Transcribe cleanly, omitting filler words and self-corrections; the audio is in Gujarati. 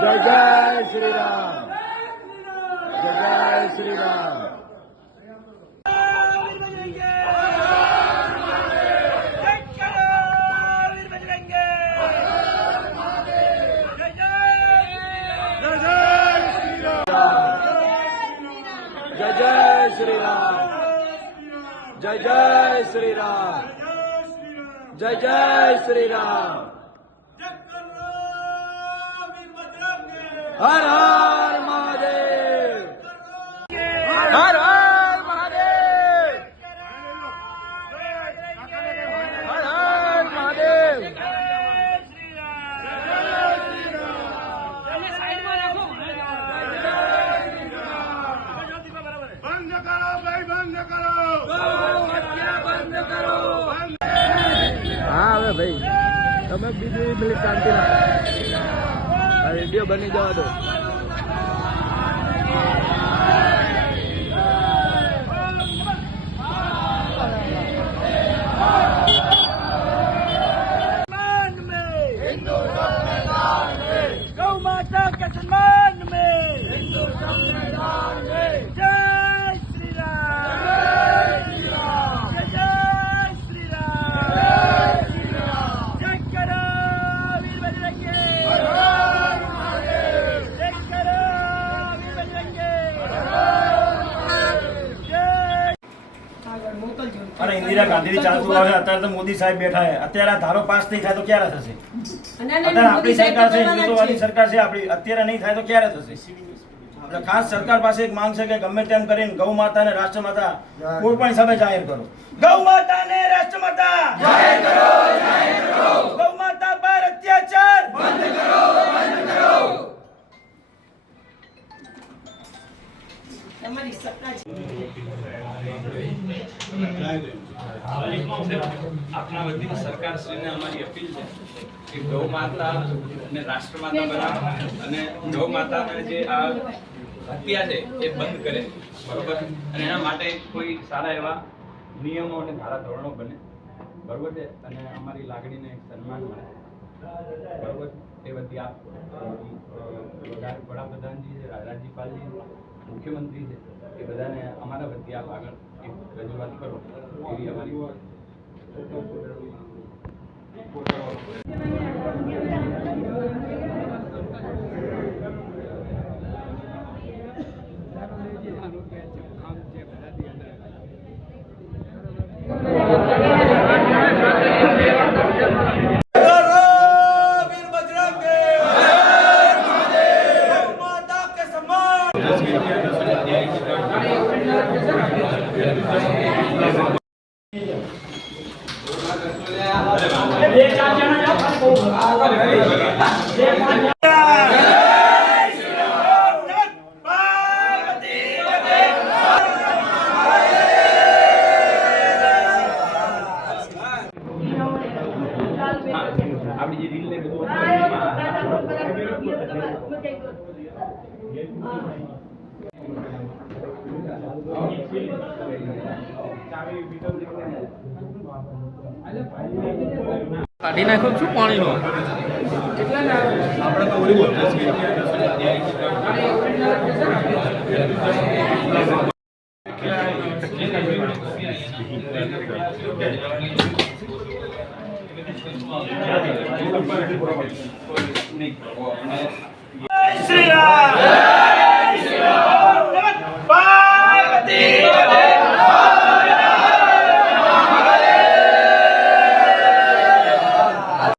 जय जय श्री राम, जय जय श्री राम। जय जय श्री राम, जय जय श्री राम, जय जय श्री राम। हर हर महादेव, हर हर महादेव, हर हर महादेव। बंद करो भाई, बंद करो, बंद करो। हाँ હવે ભાઈ તમે બીજી મિનિટ શાંતિ ના વિડીયો બની જવા દો। गौ माता के सम्मान में, हिंदू संविधान में, जय श्री राम, जय श्री राम, जय करो वीर बजरंगी, जय करो वीर बजरंगी, अरे इंदिरा गांधी चालू है, અત્યારે તો મોદી સાહેબ બેઠા છે। અત્યારે આ ધારો પાસ નહીં થાય તો ક્યારે થશે? અત્યારે આપણી સરકાર છે, હિન્દુત્વવાદી સરકાર છે આપણી, અત્યારે નહીં થાય તો ક્યારે થશે? એટલે ખાસ સરકાર પાસે એક માંગ છે કે ગમે તેમ કરીને ગૌ માતાને રાષ્ટ્રમાતા કોઈ પણ હિસાબે જાહેર કરો। ગૌ માતાને રાષ્ટ્રમાતા જાહેર કરો, જાહેર કરો। ગૌ માતા પર અત્યાચાર બંધ કરો, બંધ કરો। તમારી સત્તા છે। આપણા વતી સરકારશ્રીને અમારી અપીલ છે કે ગૌ માતાને રાષ્ટ્રમાતા બનાવે અને ગૌ માતાને જે આ હત્યા છે એ બંધ કરે, બરોબર? અને એના માટે કોઈ સારા એવા નિયમો અને ધારા ધોરણો બને, બરોબર છે? અને અમારી લાગણીને સન્માન મળે, બરોબર? એ બધી આપ વડાપ્રધાનજી છે, રાજ્યપાલજી, મુખ્યમંત્રી છે, એ બધાને અમારા વતી આપ આગળ એક રજૂઆત કરો એવી અમારી આપણી જે રીલ ને બધું કાઢી નાખો છું પાણીનો। આપણે તો ઓલી બોલते श्री राम।